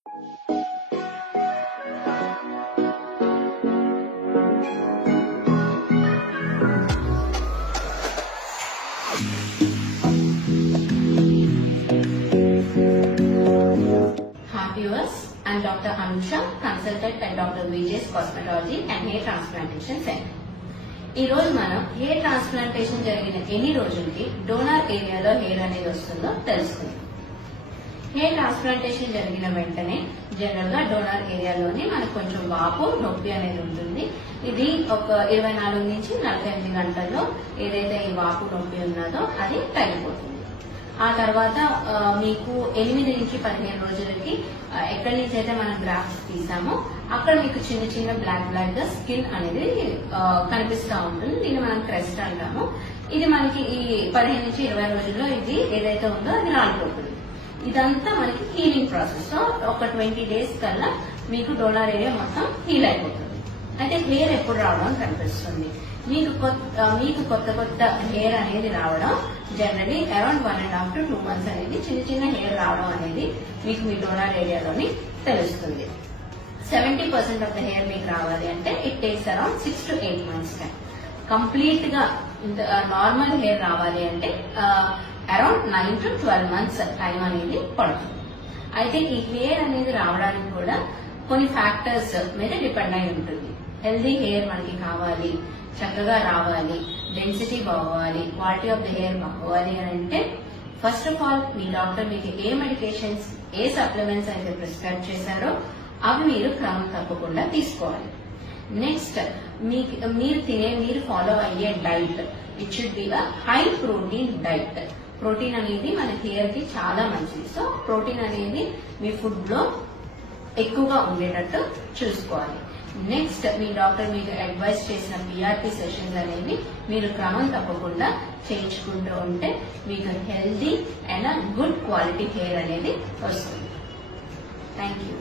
Viewers, I am Dr. Anusha, consultant at Dr. Vijay's Cosmetology and Hair Transplantation Center. ఈ రోజు మనం hair transplantation జరిగిన ఎన్ని రోజులకి డోనర్ ఏరియాలో హెయిర్ అనేది వస్తుందో తెలుసుకుందాం. హెయిర్ ట్రాన్స్ప్లాంటేషన్ జరిగిన వెంటనే జనరల్ గా డోనర్ ఏరియాలోని మనకు కొంచెం వాపు నొప్పి అనేది ఉంటుంది. ఇది ఒక 24 నుంచి 48 గంటల్లో ఏదైతే ఈ వాపు నొప్పి ఉన్నదో అది తగ్గిపోతుంది. ఆ తర్వాత మీకు 8 నుంచి 15 రోజులకి ఎక్కడి నుంచి అయితే మనం గ్రాఫ్ట్స్ తీసామో అక్కడ మీకు చిన్న చిన్న బ్లాక్ గా స్కిన్ అనేది కనిపిస్తూ ఉంటుంది. దీన్ని మనం క్రెస్ట్ అంటాము. ఇది మనకి ఈ 15 నుంచి 20 రోజుల్లో ఇది ఏదైతే ఉందో అది రాలిపోతుంది. ఇదంతా మనకి హీలింగ్ ప్రాసెస్. సో ఒక 20 డేస్ కల్లా మీకు డోనర్ ఏరియా మొత్తం హీల్ అయిపోతుంది. అయితే హెయిర్ ఎప్పుడు రావడం కనిపిస్తుంది. మీకు కొత్త హెయిర్ అనేది రావడం జనరలీ అరౌండ్ 1.5 to 2 months అనేది చిన్న చిన్న హెయిర్ రావడం అనేది మీకు మీ డోనర్ ఏరియాలోని తెలుస్తుంది. 70% ఆఫ్ ద హెయిర్ మీకు రావాలి అంటే it takes around 6 to 8 months time. Complete గా నార్మల్ హెయిర్ రావాలి అంటే అరౌండ్ 9 to 12 months టైం అనేది పడుతుంది. అయితే ఈ హెయిర్ అనేది రావడానికి కూడా కొన్ని ఫ్యాక్టర్స్ మీద డిపెండ్ అయి ఉంటుంది. హెల్దీ హెయిర్ మనకి కావాలి, చక్కగా రావాలి, డెన్సిటీ బాగోవాలి, క్వాలిటీ ఆఫ్ ద హెయిర్ బాగోవాలి అని అంటే ఫస్ట్ ఆఫ్ ఆల్ మీ డాక్టర్ మీకు ఏ మెడికేషన్స్, ఏ సప్లిమెంట్స్ అయితే ప్రిస్క్రైబ్ చేశారో అవి మీరు క్రమం తప్పకుండా తీసుకోవాలి. నెక్స్ట్ మీరు ఫాలో అయ్యే diet it should be a high protein diet. Protein అనేది మన హెయిర్ కి చాలా మంచిది. సో ప్రోటీన్ అనేది మీ ఫుడ్ లో ఎక్కువగా ఉండేటట్టు చూసుకోవాలి. నెక్స్ట్ మీ డాక్టర్ మీకు అడ్వైస్ చేసిన PRP సెషన్స్ అనేవి మీరు క్రమం తప్పకుండా చేయించుకుంటూ ఉంటే మీకు healthy and good quality hair అనేది వస్తుంది. Thank you.